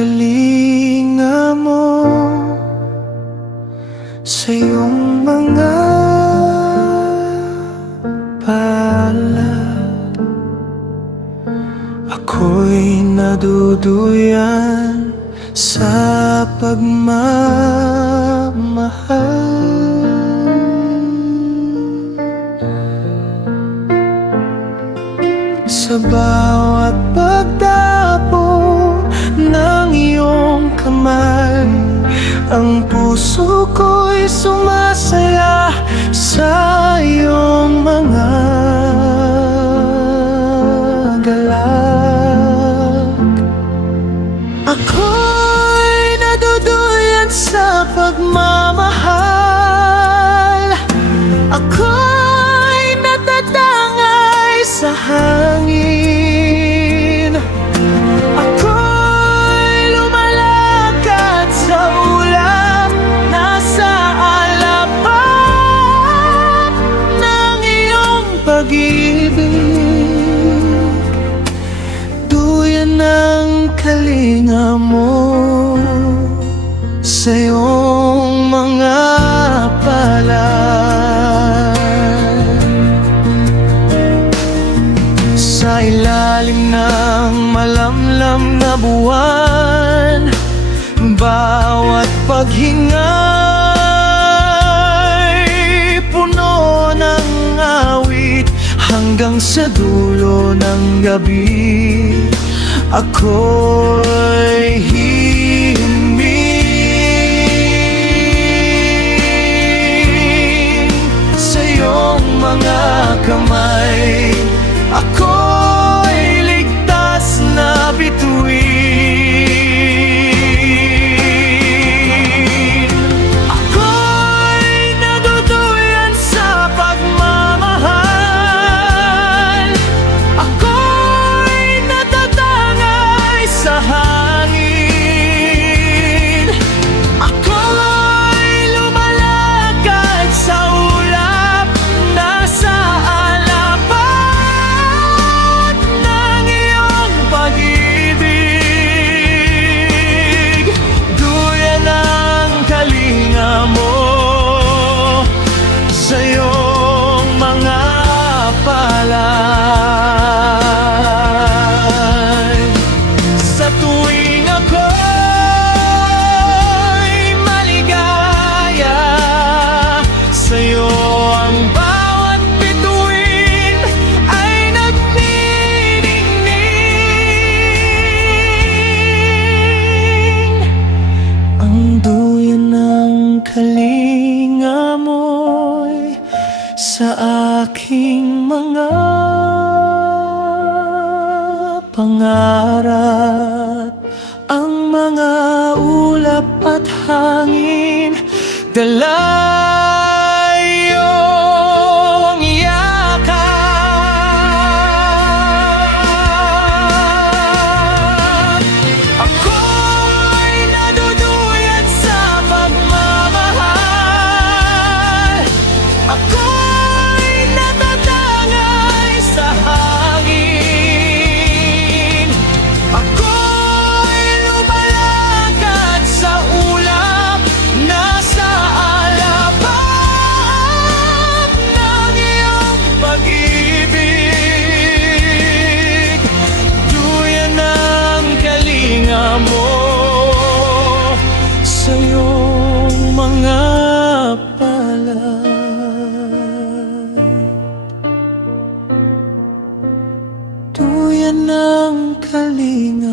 kalinga mo sa iyong mga palad. Ako'y naduduyan sa pagmamahal. Sa bawat pagdapo ng iyong kamay, ang puso ko'y sumasaya sa iyong mga galak. Ako'y naduduyan sa pagmamahal. Ako'y natatangay sa hangin. Ako'y lumalakad sa ulap, nasa alapap ng iyong pag-ibig. Duyan ng kalinga mo sa iyong mga palad. Sa ilalim ng malamlam na buwan, bawat paghinga'y puno ng awit. Hanggang sa dulo ng gabi, ako'y hihiming sa iyong mga kamay. Ako'y ligtas na bituin. Ako'y naduduyan sa pagmamahal. Ako'y natatangay sa hangin. Ako'y lumalakad sa ulap, nasa alapad ng iyong pag-ibig. Duyan ang kalinga mo sa iyong mga palad. Sa tuwing ako'y maligaya, sa'yo ang bawat bituin ay nagniningning. Ang duyan ng kalinga mo'y sa aking mga pangarap. Ang mga ulap at hangin, dala iyong yakap. Ako'y naduduyan sa pagmamahal. Ako'y natatangay sa hangin. Ako'y lumalakad sa ulap, nasa alapap ng iyong pag-ibig. Duyan ang kalinga mo sa iyong mga palad. Duyan ang kalinga